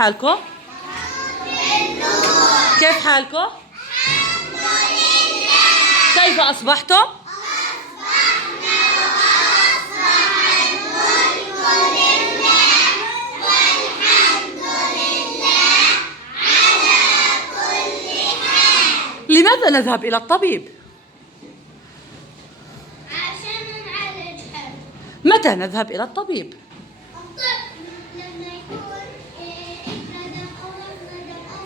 حالكم؟ كيف حالكم؟ كيف أصبحتم؟ لماذا نذهب إلى الطبيب؟ عشان نعالج حد. متى نذهب إلى الطبيب؟ لما يكون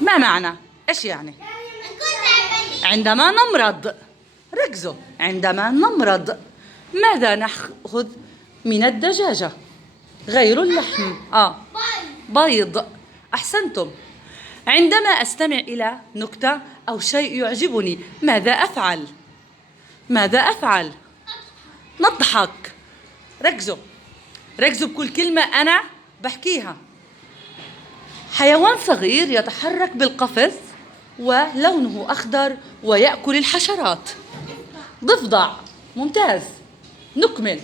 ما معنى؟ إيش يعني؟ عندما نمرض. ركزوا، عندما نمرض. ماذا نأخذ من الدجاجة غير اللحم؟ بيض. أحسنتم. عندما أستمع إلى نكتة أو شيء يعجبني ماذا أفعل؟ ماذا أفعل؟ نضحك. ركزوا، ركزوا بكل كلمة أنا بحكيها. حيوان صغير يتحرك بالقفز ولونه أخضر ويأكل الحشرات. ضفدع. ممتاز. نكمل.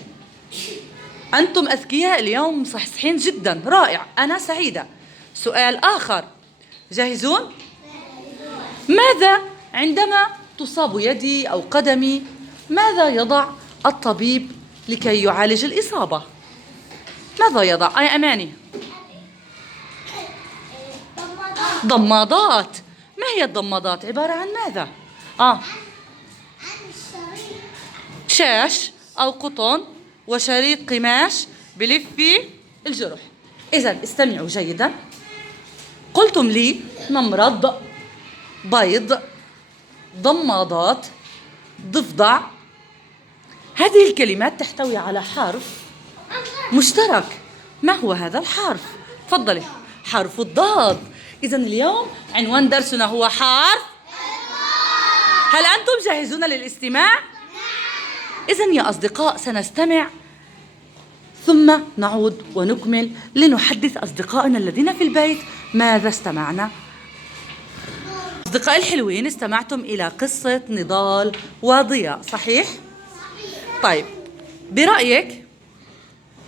أنتم أذكياء اليوم، صحصحين جدا، رائع، أنا سعيدة. سؤال آخر، جاهزون؟ ماذا عندما تصاب يدي أو قدمي ماذا يضع الطبيب لكي يعالج الإصابة؟ ماذا يضع؟ أي أماني؟ ضمادات. ما هي الضمادات؟ عبارة عن ماذا؟ شاش أو قطن وشريط قماش بلف في الجرح. إذن استمعوا جيدا. قلتم لي نمرض، بيض، ضمادات، ضفدع. هذه الكلمات تحتوي على حرف مشترك. ما هو هذا الحرف؟ تفضلي. حرف الضاد. إذن اليوم عنوان درسنا هو حرف. هل أنتم جاهزون للاستماع؟ إذن يا أصدقاء سنستمع ثم نعود ونكمل لنحدث أصدقائنا الذين في البيت ماذا استمعنا. أصدقائي الحلوين، استمعتم إلى قصة نضال وضياء، صحيح؟ طيب،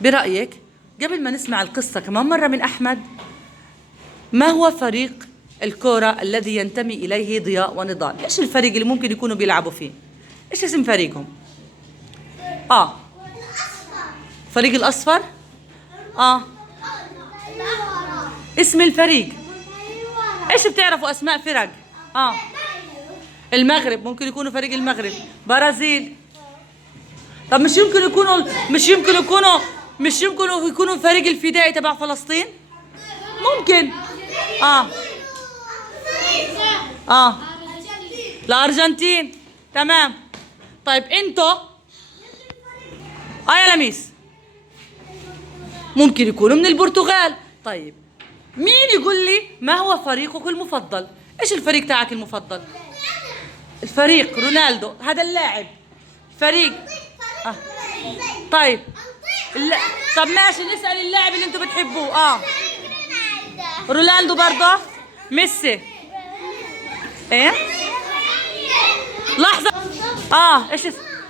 برأيك قبل ما نسمع القصة كمان مرة من أحمد، ما هو فريق الكرة الذي ينتمي إليه ضياء ونضال؟ إيش الفريق اللي ممكن يكونوا بيلعبوا فيه؟ إيش اسم فريقهم؟ فريق الأصفر؟ اسم الفريق. إيش بتعرفوا أسماء فرق؟ المغرب، ممكن يكونوا فريق المغرب. برازيل. طب مش يمكنوا يكونوا فريق الفدائي تبع فلسطين؟ ممكن. الأرجنتين. تمام. طيب انتو يا لميس ممكن يكونوا من البرتغال. طيب مين يقول لي ما هو فريقك المفضل؟ ايش الفريق تاعك المفضل؟ الفريق رونالدو، هذا اللاعب. فريق طيب طب ماشي، نسأل اللاعب اللي انتوا بتحبوه. رونالدو برضه. ميسي. ايه لحظة. ايش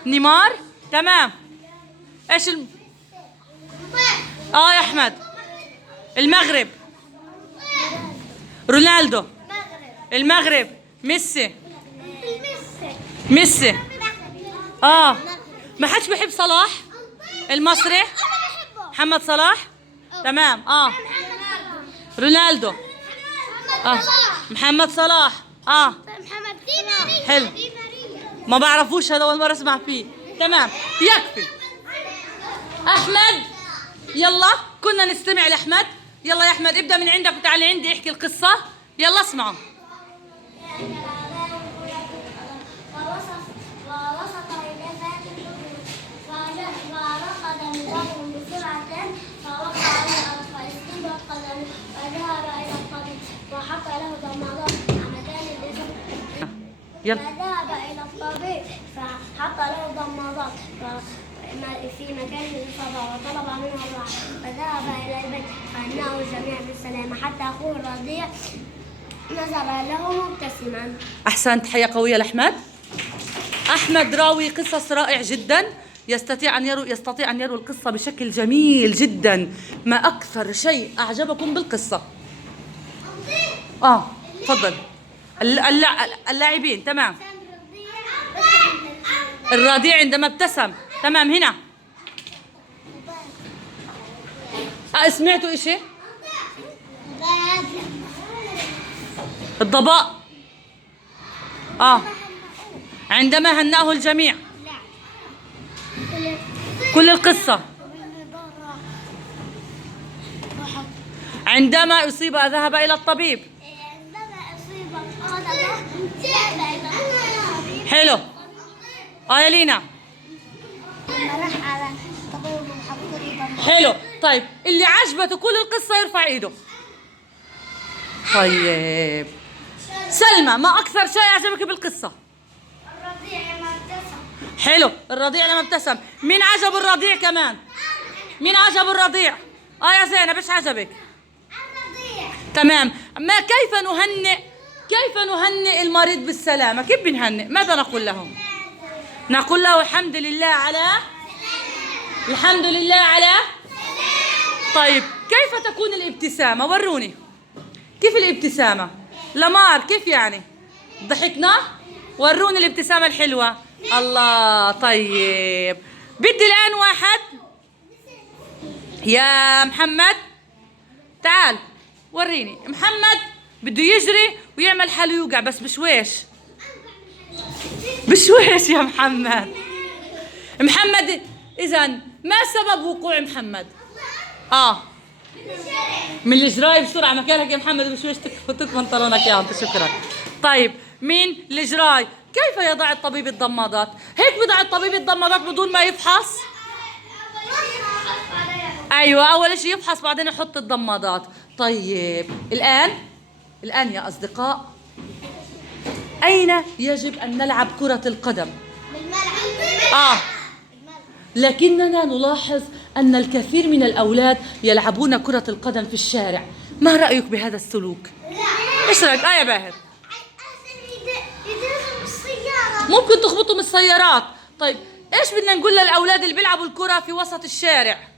نيمار. تمام. ايش يا احمد. المغرب. رونالدو. المغرب. ميسي. ما حدش بيحب صلاح المصري؟ محمد صلاح. تمام. رونالدو. محمد صلاح. محمد حلو. ما بعرفوش، هذا اول مره اسمع فيه. تمام، يكفي. احمد، يلا كنا نستمع لاحمد. يلا يا احمد ابدا من عندك وتعالي عندي احكي القصه. يلا اسمعوا. فذهب إلى الطبيب فحط له ضمادات في مكان الإصابة وطلب منه الراحة. فذهب إلى البيت فأنه الجميع بالسلامة حتى أخوه الرضيع نظر له مبتسما. أحسنت، تحية قوية لأحمد. أحمد راوي قصص رائع جدا، يستطيع أن يروي القصة بشكل جميل جدا. ما أكثر شيء أعجبكم بالقصة؟ تفضل. اللاعبين تمام. الرضيع عندما ابتسم. تمام. هنا سمعتوا إشي؟ الضباء. عندما هنأه الجميع. كل القصة. عندما أصيب ذهب إلى الطبيب. حلو. يا لينا. حلو. طيب اللي عجبته كل القصة يرفع ايده. طيب سلمى، ما أكثر شيء عجبك بالقصة؟ الرضيع لما ابتسم. حلو، الرضيع لما ابتسم. مين عجب الرضيع كمان؟ مين عجب الرضيع؟ يا زينب ايش عجبك؟ الرضيع. تمام. كيف نهنئ المريض بالسلامة؟ كيف بنهنئ؟ ماذا نقول له؟ نقول له الحمد لله على طيب كيف تكون الابتسامة؟ وروني كيف الابتسامة. لمار كيف يعني؟ ضحكنا؟ وروني الابتسامة الحلوة. الله. طيب بدي الآن واحد. يا محمد تعال وريني. محمد بده يجري ويعمل حاله يوقع بس بشويش يا محمد. إذا ما سبب وقوع محمد؟ من الجراي بسرعة مكانك يا محمد بشويش تفك بنطلونك يا أنت. شكرا. طيب مين الجراي؟ كيف يضع الطبيب الضمادات؟ هيك بضع الطبيب الضمادات بدون ما يفحص؟ أيوة، أول شيء يفحص بعدين يحط الضمادات. طيب الآن يا أصدقاء، أين يجب أن نلعب كرة القدم؟ بالملعب. لكننا نلاحظ أن الكثير من الأولاد يلعبون كرة القدم في الشارع. ما رأيك بهذا السلوك؟ إيش رأيك؟ يا باهر. ممكن تخبطوا من السيارات. طيب إيش بدنا نقول للأولاد اللي بيلعبوا الكرة في وسط الشارع؟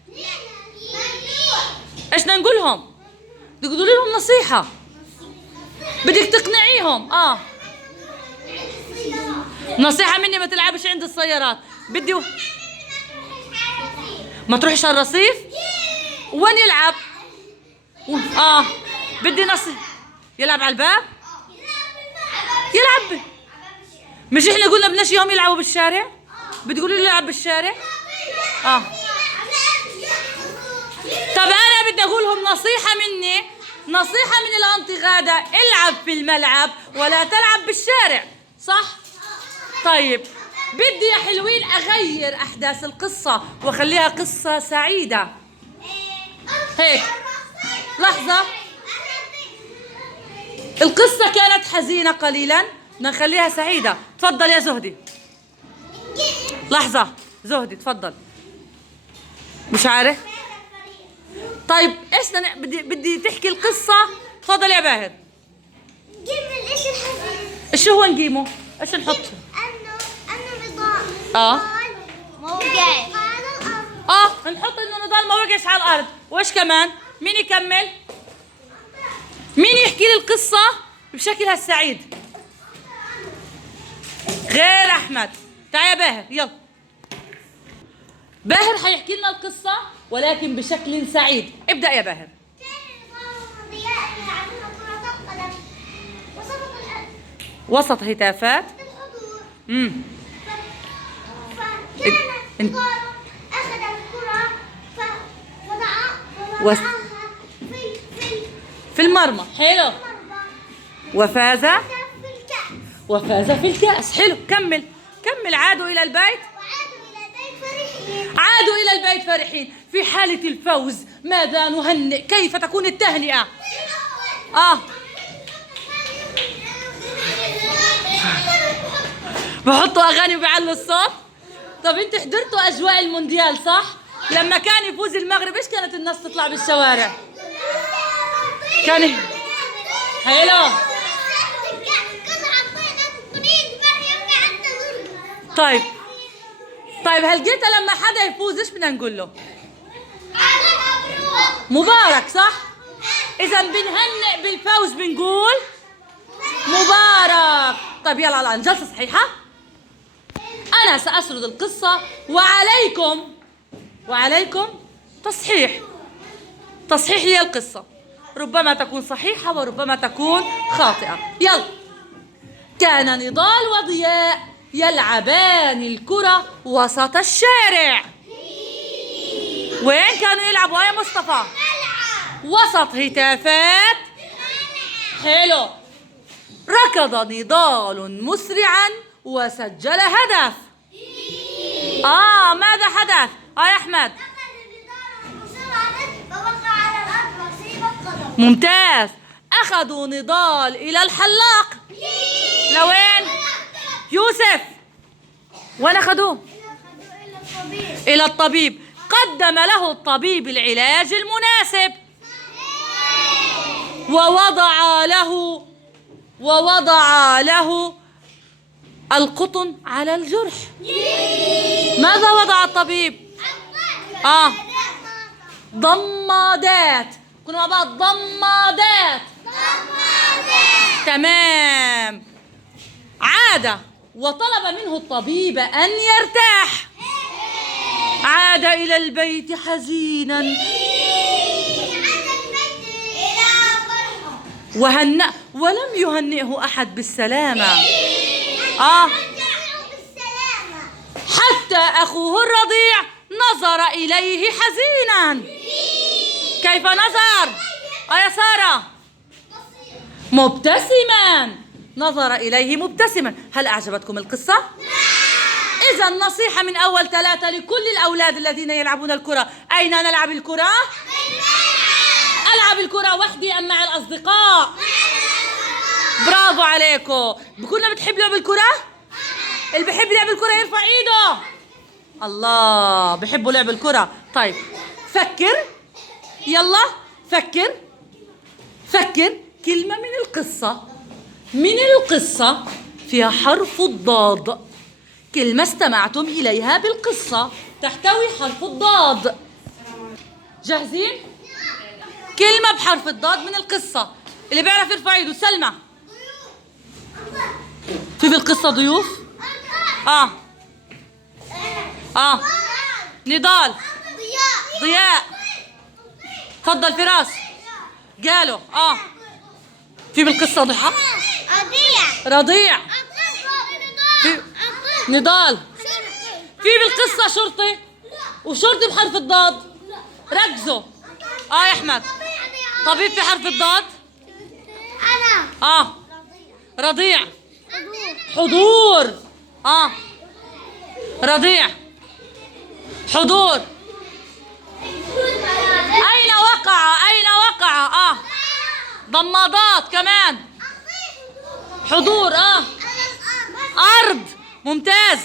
إيش بدنا نقول لهم؟ بدك تقولي لهم نصيحة، بدك تقنعيهم. نصيحة مني ما تلعبش عند السيارات. بدي ما تروحش على الرصيف. وين يلعب؟ بدي نصيحة. يلعب على الباب. يلعب مش احنا قلنا بدناش يوم يلعبوا بالشارع؟ بتقولي له يلعب بالشارع؟ طب انا بدي اقول لهم نصيحة من الأنتي غادة، العب في الملعب ولا تلعب بالشارع، صح؟ طيب بدي يا حلوين أغير أحداث القصة وأخليها قصة سعيدة. هيك لحظة، القصة كانت حزينة قليلا، نخليها سعيدة. تفضل يا زهدي. لحظة زهدي تفضل. مش عارف. طيب ايش بدي تحكي القصة. تفضل يا باهر. نجيب الاشي الحزين. ايش هو نجيبه؟ ايش نحط؟ انه ما وقعش. نحط انه نضال ما وقعش على الارض. وايش كمان؟ مين يكمل؟ مين يحكي لي القصة بشكلها السعيد غير احمد؟ تعال يا باهر يلا. باهر حيحكي لنا القصة ولكن بشكل سعيد. ابدأ يا باهر. وسط هتافات. فكان أخذ الكرة فوضعها في المرمى. حلو. وفاز في الكأس. حلو. كمل. عادوا إلى البيت فرحين. في حالة الفوز ماذا نهنئ؟ كيف تكون التهنئة؟ بحطوا أغاني وبيعلوا الصوت. طب انت حضرتوا أجواء المونديال صح؟ لما كان يفوز المغرب ايش كانت الناس تطلع بالشوارع؟ كان حلو. طيب هلقيتها لما حدا يفوز ايش بدنا نقول له؟ مبارك صح؟ إذا بنهنئ بالفوز الفوز بنقول مبارك. طيب يلا الآن جلسة صحيحة. أنا سأسرد القصة وعليكم تصحيح لي القصة، ربما تكون صحيحة وربما تكون خاطئة. يلا. كان نضال وضياء يلعبان الكرة وسط الشارع. وين كانوا يلعبوا يا مصطفى؟ وسط هتافات. حلو. ركض نضال مسرعا وسجل هدف. ماذا حدث؟ يا أحمد. ممتاز. أخذوا نضال إلى الحلاق. لوين؟ يوسف. وين أخذوه؟ إلى الطبيب. قدم له الطبيب العلاج المناسب ووضع له القطن على الجرح. ماذا وضع الطبيب؟ ضمادات. كنا مع بعض. ضمادات. تمام. عاد وطلب منه الطبيب أن يرتاح. عاد إلى البيت حزينا ولم يهنئه أحد بالسلامة. حتى أخوه الرضيع نظر إليه حزينا. كيف نظر؟ يا سارة. مبتسما. نظر إليه مبتسما. هل أعجبتكم القصة؟ إذا نصيحة من أول 3 لكل الأولاد الذين يلعبون الكرة. أين نلعب الكرة؟ ألعب الكرة وحدي أم مع الأصدقاء؟ برافو عليكم. كلنا بتحب لعب الكرة؟ اللي بحب لعب الكرة يرفع إيده. الله، بحبوا لعب الكرة. طيب فكر. يلا فكر كلمة من القصة فيها حرف الضاد. كلمة استمعتم إليها بالقصة تحتوي حرف الضاد. جاهزين؟ كلمة بحرف الضاد من القصة. اللي بيعرف يرفع ايده. سلمى. في بالقصة ضيوف؟ نضال. ضياء. تفضل فراس. قالوا. في بالقصة ضحى. رضيع. نضال. في بالقصة شرطي وشرطي بحرف الضاد. ركزوا. يا أحمد. طبيب في حرف الضاد. رضيع. حضور. رضيع. حضور. أين وقع؟ ضمادات كمان. حضور. أرض. ممتاز.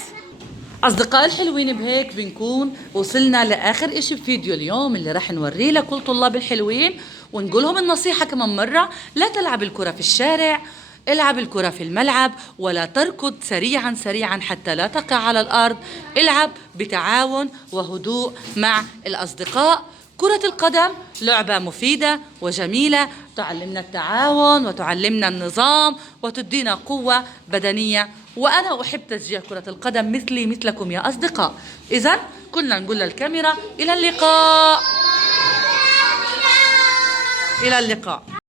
أصدقائي الحلوين، بهيك بنكون وصلنا لآخر إشي بفيديو اليوم اللي راح نوريه لكل طلاب الحلوين، ونقولهم النصيحة كمان مرة: لا تلعب الكرة في الشارع، العب الكرة في الملعب، ولا تركض سريعا حتى لا تقع على الأرض. العب بتعاون وهدوء مع الأصدقاء. كرة القدم لعبة مفيدة وجميلة، تعلمنا التعاون وتعلمنا النظام وتدينا قوة بدنية، وأنا أحب تشجيع كرة القدم مثلكم يا أصدقاء. إذن كنا نقول للكاميرا إلى اللقاء.